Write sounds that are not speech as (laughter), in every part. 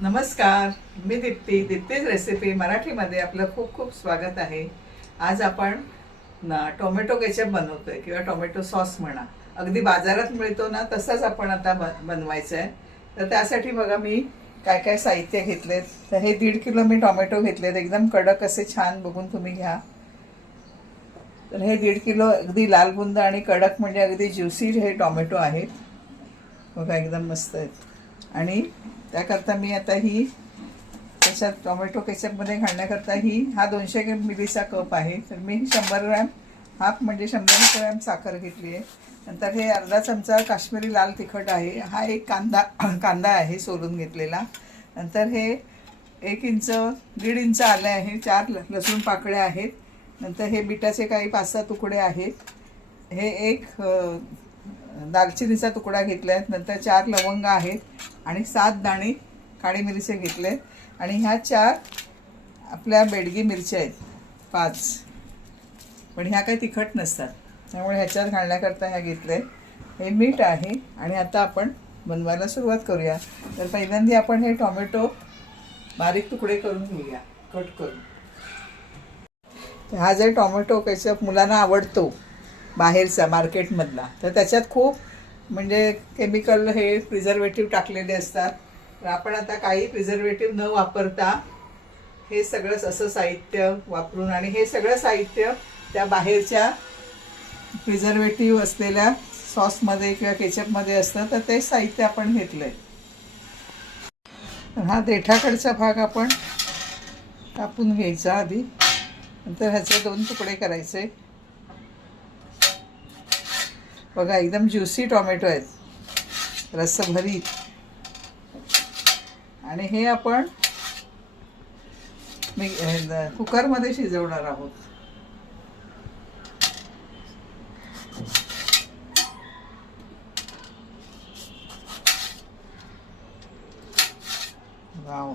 नमस्कार मी दीप्ती. दीप्तीज रेसिपी मराठीमध्ये आपलं खूप खूप स्वागत आहे. आज आपण ना टोमॅटो केचप बनवतोय किंवा टोमॅटो सॉस म्हणा. अगदी बाजारात मिळतो ना तसाच आपण आता बन बनवायचं आहे तर त्यासाठी बघा मी काय काय साहित्य घेतलेत. तर हे दीड किलो मी टोमॅटो घेतलेत. एकदम कडक असे छान बघून तुम्ही घ्या. तर हे दीड किलो अगदी लाल बुंद आणि कडक म्हणजे अगदी ज्युसी हे टोमॅटो आहेत. बघा एकदम मस्त आहेत. आणि त्याकरता मी आता ही त्याच्यात टोमॅटो केचपमध्ये घालण्याकरता ही हा दोनशे ग्रॅम मिलीचा कप आहे. तर मी शंभर ग्रॅम हाफ म्हणजे शंभर ग्रॅम साखर घेतली आहे. नंतर हे अर्धा चमचा काश्मीरी लाल तिखट आहे. हा एक कांदा (clears throat) कांदा आहे सोलून घेतलेला. नंतर हे एक इंच दीड इंच आले आहे. चार ल- लसूण पाकळ्या आहेत. नंतर हे बिटाचे काही पाच सहा तुकडे आहेत. हे एक दालचिनीचा तुकडा घेतला आहे नंतर चार लवंग आहेत आणि सात दाणे काळी मिरचे घेतले आणि ह्या चार आपल्या बेडगी मिरच्या आहेत पाच. पण ह्या काही तिखट नसतात त्यामुळे ह्याच्यात घालण्याकरता ह्या घेतले हे मीठ आहे आणि आता आपण बनवायला सुरुवात करूया. तर पहिल्यांदा आपण हे टोमॅटो बारीक तुकडे करून घेऊया कट करून. हा जे टोमॅटो केचप मुलांना आवडतो बाहेरचा मार्केटमधला. तर त्याच्यात खूप म्हणजे केमिकल हे प्रिझर्वेटिव्ह टाकलेले असतात. तर आपण आता काही प्रिझर्वेटिव्ह न वापरता हे सगळंच असं साहित्य वापरून आणि हे सगळं साहित्य त्या बाहेरच्या प्रिझर्वेटिव्ह असलेल्या सॉसमध्ये किंवा केचपमध्ये असतं तर ते साहित्य आपण घेतलं आहे हा देठाकडचा भाग आपण कापून घ्यायचा आधी. नंतर ह्याचे दोन तुकडे करायचे. बघा एकदम ज्युसी टोमॅटो आहेत. रसभरीत आणि हे आपण मी कुकरमध्ये शिजवणार आहोत. वाव.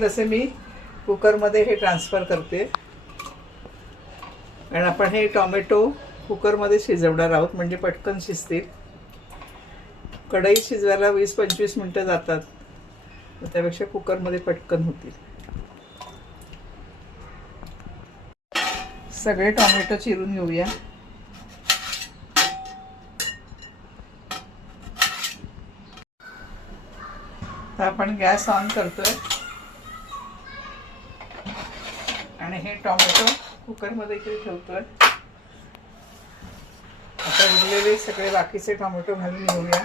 जसे मी कुकरमध्ये हे ट्रान्सफर करते. कारण आपण हे टोमॅटो कुकरमध्ये शिजवणार आहोत म्हणजे पटकन शिजतील. कढई शिजवायला वीस पंचवीस मिनटं जातात. त्यापेक्षा कुकरमध्ये पटकन होतील. सगळे टोमॅटो चिरून घेऊया. तर आपण गॅस ऑन करतोय. टोमॅटो कुकरमध्ये इकडे आहे आता उरलेले सगळे बाकीचे टोमॅटो घालून घेऊया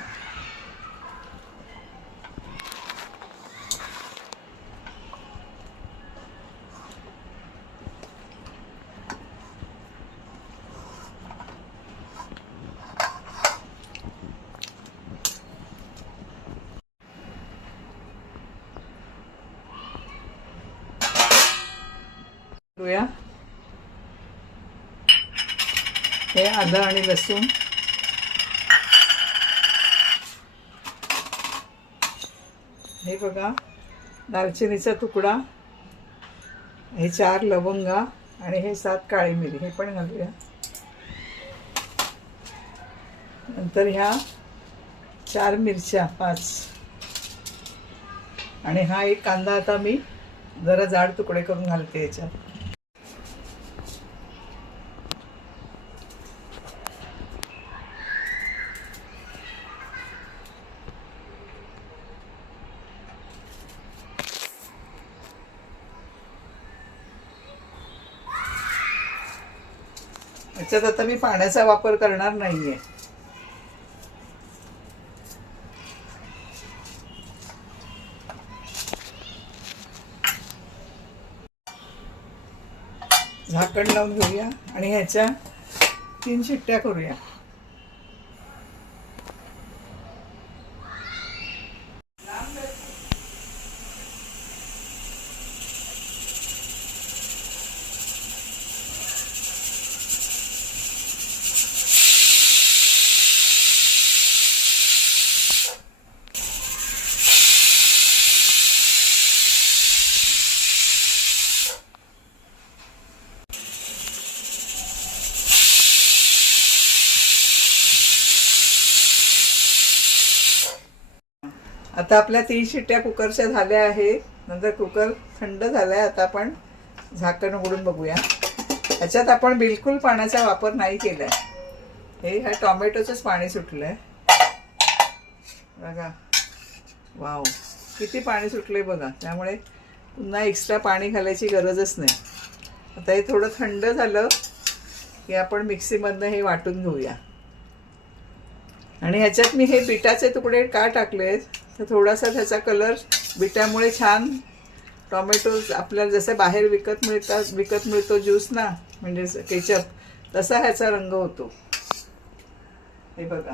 करूया आदा आणि लसूण. हे बघा दालचिनीचा तुकडा हे चार लवंगा आणि हे सात काळी मिरी हे पण घालूया. नंतर ह्या चार मिरच्या पाच. आणि हा एक कांदा आता मी जरा जाड तुकडे करून घालते याच्यात. त्याच्यात आता मी पाण्याचा वापर करणार नाहीये. झाकण लावून घेऊया आणि ह्याच्या तीन शिट्ट्या करूया. आता आपल्या तीन शिट्ट्या कुकरच्या झाल्या आहेत. नंतर कुकर थंड झालाय. आता आपण झाकण उघडून बघूया. ह्याच्यात आपण बिलकुल पाण्याचा वापर नाही केलाय. हे ह्या टॉमॅटोचंच पाणी सुटलंय. बघा. वाव. किती पाणी सुटलंय बघा. त्यामुळे पुन्हा एक्स्ट्रा पाणी घालायची गरजच नाही. आता हे थोडं थंड झालं की आपण मिक्सीमधनं हे वाटून घेऊया. आणि ह्याच्यात मी हे पिठाचे तुकडे का टाकले आहेत तर थोडासा त्याचा कलर बिटामुळे छान. टोमॅटो आपल्याला जसं बाहेर विकत मिळतात विकत मिळतो ज्यूस ना म्हणजे केचप तसा ह्याचा रंग होतो. हे बघा.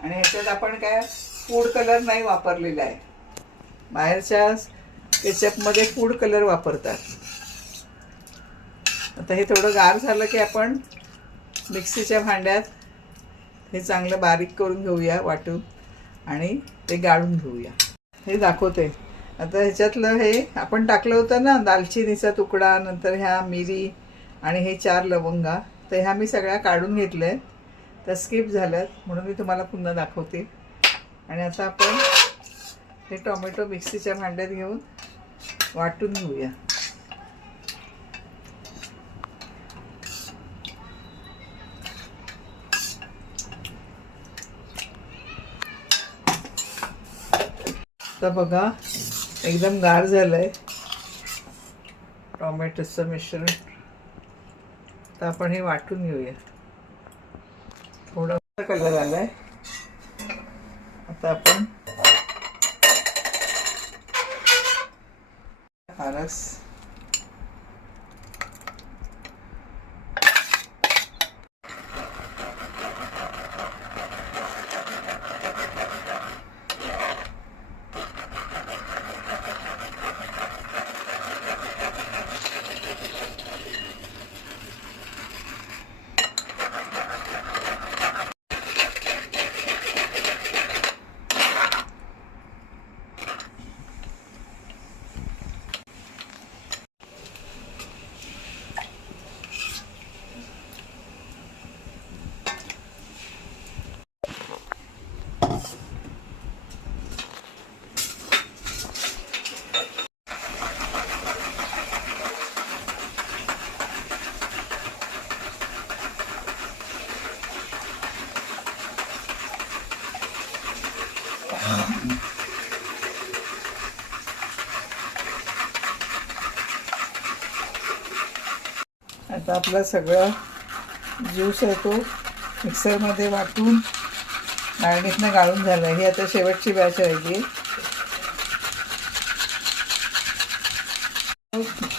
आणि ह्याच्यात आपण काय फूड कलर नाही वापरलेला आहे. बाहेरच्या केचपमध्ये फूड कलर वापरतात. आता हे थोडं गार झालं की आपण मिक्सीच्या भांड्यात हे चांगलं बारीक करून घेऊया वाटून. आणि ते गाळून घेऊया. हे दाखवते. आता ह्याच्यातलं हे आपण टाकलं होतं ना दालचिनीचा तुकडा नंतर ह्या मिरी आणि हे चार लवंगा तर ह्या मी सगळ्या काढून घेतल्या आहेत तर स्किप झाल्यात म्हणून मी तुम्हाला पुन्हा दाखवते. आणि आता आपण हे टोमॅटो मिक्सीच्या भांड्यात घेऊन वाटून घेऊया. आता बघा एकदम गार झालंय. टोमॅटोचं मिश्रण. तर आपण हे वाटून घेऊया. थोडा कलर आलाय. आता आपण फारस आता आपला सगळं ज्यूस आहे तो मिक्सरमध्ये वाटून नाळणीतनं गाळून झालं ही आता शेवटची बॅच आहे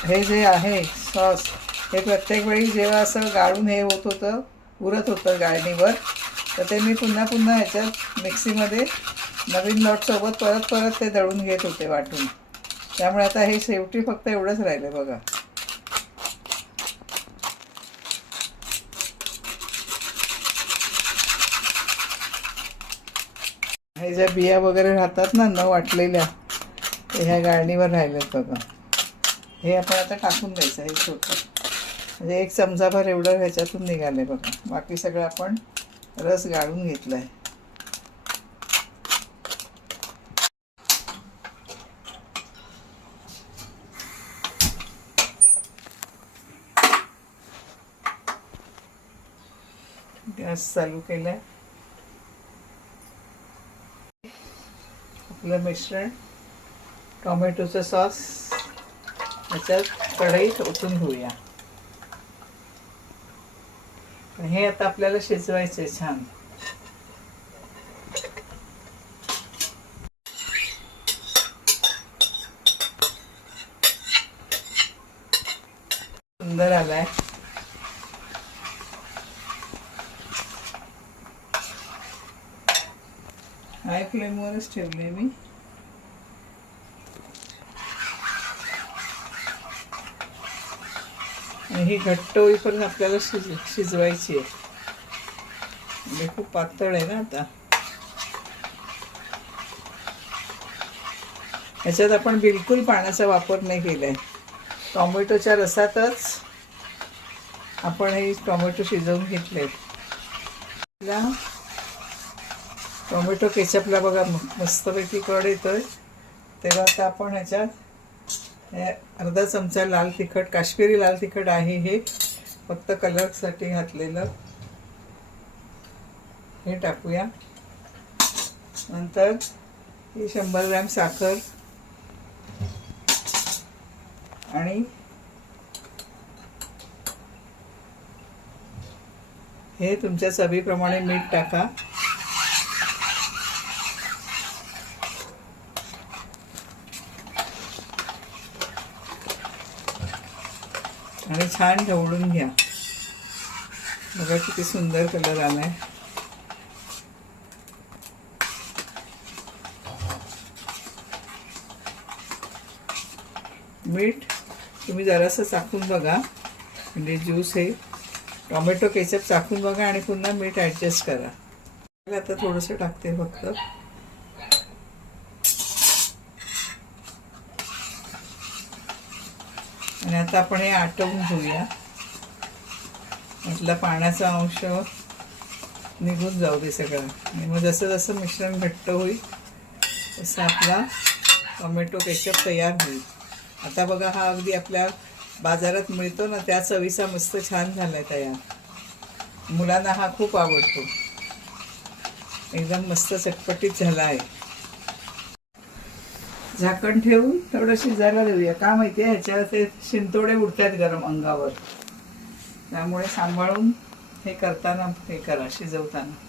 हे जे आहे सॉस हे प्रत्येक वेळी जेव्हा असं गाळून हे होत होतं उरत होतं गाळणीवर तर ते मी पुन्हा पुन्हा ह्याच्यात मिक्सीमध्ये नवीन लॉटसोबत परत परत ते दळून घेत होते वाटून. त्यामुळे आता हे शेवटी फक्त एवढंच राहिलं बघा. ज्या बिया वगैरे राहतात ना न वाटलेल्या ते ह्या गाळणीवर राहिल्यात बघा. हे आपण आता टाकून द्यायचं हे छोटं. म्हणजे एक चमचाभर एवढं ह्याच्यातून निघाले बघा. बाकी सगळं आपण रस गाळून घेतला आहे गॅस चालू केला आपलं मिश्रण टॉमॅटोचा सॉस याच्यात कढईत ओतून घेऊया. हे आता आपल्याला शिजवायचे छान. सुंदर आलाय हाय फ्लेमवरच ठेवले मी. ही घट्ट होईपर्यंत आपल्याला शिज शिजवायची आहे. म्हणजे खूप पातळ आहे ना आता. ह्याच्यात आपण बिलकुल पाण्याचा वापर नाही केला आहे टॉमॅटोच्या रसातच आपण हे टोमॅटो शिजवून घेतले टोमॅटो केचपला बघा म- मस्तपैकी कड येतोय. तेव्हा आता आपण ह्याच्यात हे अर्धा चमचा लाल तिखट काश्मीरी लाल तिखट आहे हे फक्त कलरसाठी घातलेलं. हे टाकूया. नंतर ही शंभर ग्रॅम साखर. आणि हे तुमच्या चवीप्रमाणे मीठ टाका. आणि छान ढवळून घ्या. बघा किती सुंदर कलर आला आहे मीठ तुम्ही जरासं चाकून बघा. म्हणजे ज्यूस हे. टोमॅटो केचप चाकून बघा आणि पुन्हा मीठ ॲडजस्ट करा. आता थोडंसं टाकते फक्त. आणि आता आपण हे आटवून घेऊया. म्हटलं पाण्याचा अंश निघून जाऊ दे सगळं. आणि मग जसं जसं मिश्रण घट्ट होईल तसं आपला टोमॅटो केचप तयार होईल. आता बघा हा अगदी आपल्या बाजारात मिळतो ना त्या चवीचा मस्त छान झाला आहे तयार. मुलांना हा खूप आवडतो. एकदम मस्त चटपटीत झाला आहे. झाकण ठेवून थोडं शिजायला देऊया. का माहितीये ह्याच्यावर ते शिंतोडे उडतात गरम अंगावर. त्यामुळे सांभाळून हे करताना हे करा शिजवताना.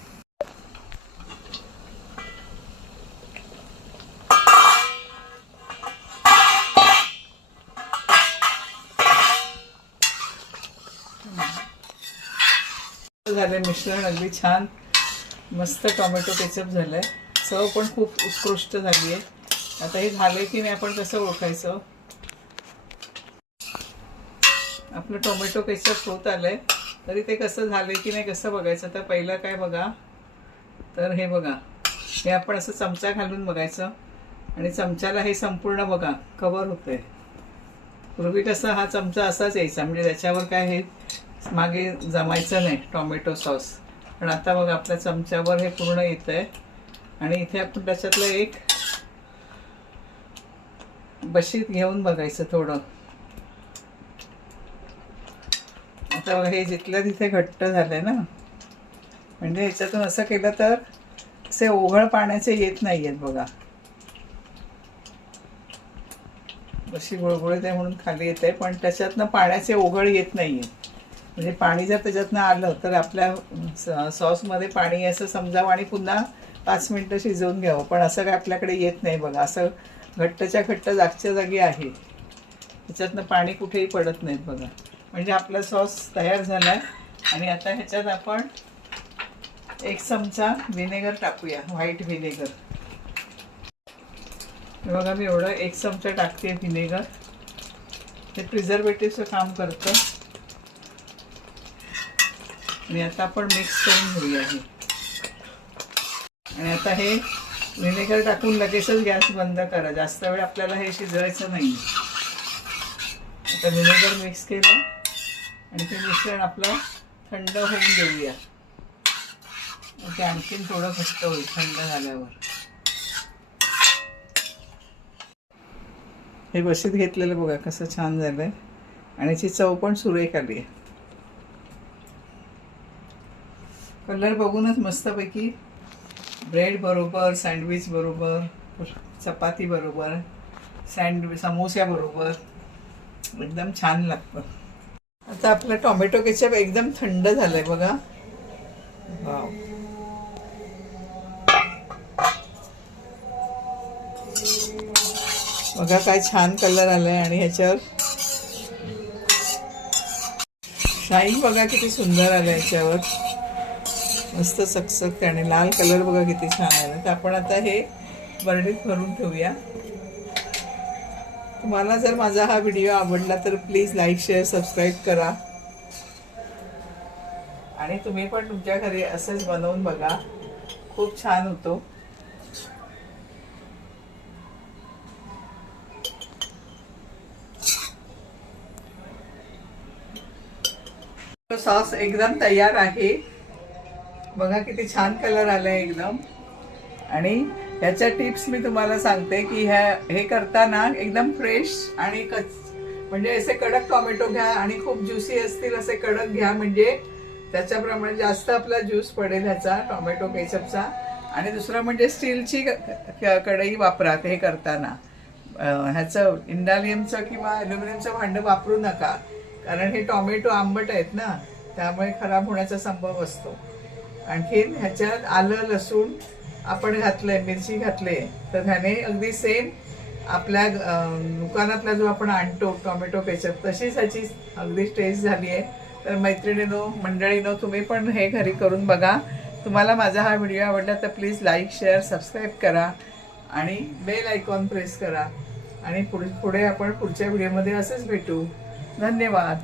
झाले मिश्रण अगदी छान. मस्त टोमॅटो केचप झालंय. चव पण खूप उत्कृष्ट झाली आहे आता हे झालंय की नाही आपण कसं ओळखायचं? आपलं टोमॅटो केचप होत आलंय. तरी ते कसं झालंय की नाही कसं बघायचं? तर पहिलं काय बघा? तर हे बघा. हे आपण असं चमचा घालून बघायचं. आणि चमच्याला हे संपूर्ण बघा. कवर होतंय. पूर्वी कसं हा चमचा असाच यायचा. म्हणजे त्याच्यावर काय हे मागे जमायचं नाही टोमॅटो सॉस. पण आता बघा आपल्या चमच्यावर हे पूर्ण येतंय. आहे आणि इथे आपण त्याच्यातलं एक बशीत घेऊन बघायचं थोडं. आता हे जिथल्या तिथे घट्ट झालंय ना. म्हणजे ह्याच्यातून असं केलं तर असे ओघळ पाण्याचे येत नाही आहेत बघा. अशी गुळगुळीत आहे म्हणून खाली येत आहे पण त्याच्यातनं पाण्याचे ओघळ येत नाही आहे म्हणजे पाणी जर त्याच्यातनं आलं तर आपल्या सॉसमध्ये पाणी असं समजावं आणि पुन्हा पाच मिनटं शिजवून घ्यावं. पण असं काय आपल्याकडे येत नाही बघा. असं घट्टच्या घट्ट जागच्या जागी आहे. ह्याच्यातनं पाणी कुठेही पडत नाहीत बघा. म्हणजे आपला सॉस तयार झाला आहे आणि आता ह्याच्यात आपण एक चमचा व्हिनेगर टाकूया व्हाईट व्हिनेगर. हे बघा मी एवढं एक चमचा टाकते व्हिनेगर. ते प्रिझर्वेटिव्हचं काम करतं. आणि आता आपण मिक्स करून घेऊया हे. आणि आता हे व्हिनेगर टाकून लगेचच गॅस बंद करा. जास्त वेळ आपल्याला हे शिजवायचं नाही आता व्हिनेगर मिक्स केलं आणि ते मिश्रण आपलं थंड होऊन देऊया. ते आणखीन थोडं घट्ट होईल थंड झाल्यावर. हे बशीत घेतलेलं बघा कसं छान झालंय. आणि याची चव पण सुरेख आली आहे कलर बघूनच मस्तपैकी ब्रेड बरोबर सँडविच बरोबर चपाती बरोबर सँडविच समोस्या बरोबर. एकदम छान लागतं. आता आपलं टोमॅटो केचप एकदम थंड झालंय बघा. वाव. बघा काय छान कलर आलाय आणि ह्याच्यावर शाईन बघा किती सुंदर आलं ह्याच्यावर मस्त चकचकते आणि लाल कलर बघा किती छान आला तर आपण आता हे बर्डीत भरून ठेवूया. तुम्हाला जर माझा हा व्हिडिओ आवडला तर प्लीज लाईक शेअर सबस्क्राईब करा. आणि तुम्ही पण तुमच्या घरी असंच बनवून बघा. खूप छान होतो. सॉस एकदम तयार आहे. बघा किती छान कलर आलाय एकदम. आणि ह्याच्या टिप्स मी तुम्हाला सांगते की ह्या हे करताना एकदम फ्रेश आणि कच म्हणजे असे कडक टॉमॅटो घ्या आणि खूप ज्युसी असतील असे कडक घ्या. म्हणजे त्याच्याप्रमाणे जास्त आपला ज्यूस पडेल ह्याचा टॉमॅटो केचपचा. आणि दुसरं म्हणजे स्टीलची कढई वापरा ते हे करताना ह्याचं इंडालियमचं किंवा अल्युमिनियमचं भांडं वापरू नका. कारण हे टॉमॅटो आंबट आहेत ना त्यामुळे खराब होण्याचा संभव असतो. आणखीन ह्याच्यात आलं लसूण आपण घातलंय मिरची घातले तर ह्याने अगदी सेम आपल्या दुकानातला जो आपण आणतो टोमॅटो केचप तशीच ह्याची अगदी टेस्ट झाली आहे. तर मैत्रिणीनो मंडळीनो तुम्ही पण हे घरी करून बघा. तुम्हाला माझा हा व्हिडिओ आवडला तर प्लीज लाईक शेअर सबस्क्राईब करा आणि बेल आयकॉन प्रेस करा. आणि पुढे पुढे आपण पुढच्या व्हिडिओमध्ये असेच भेटू. धन्यवाद.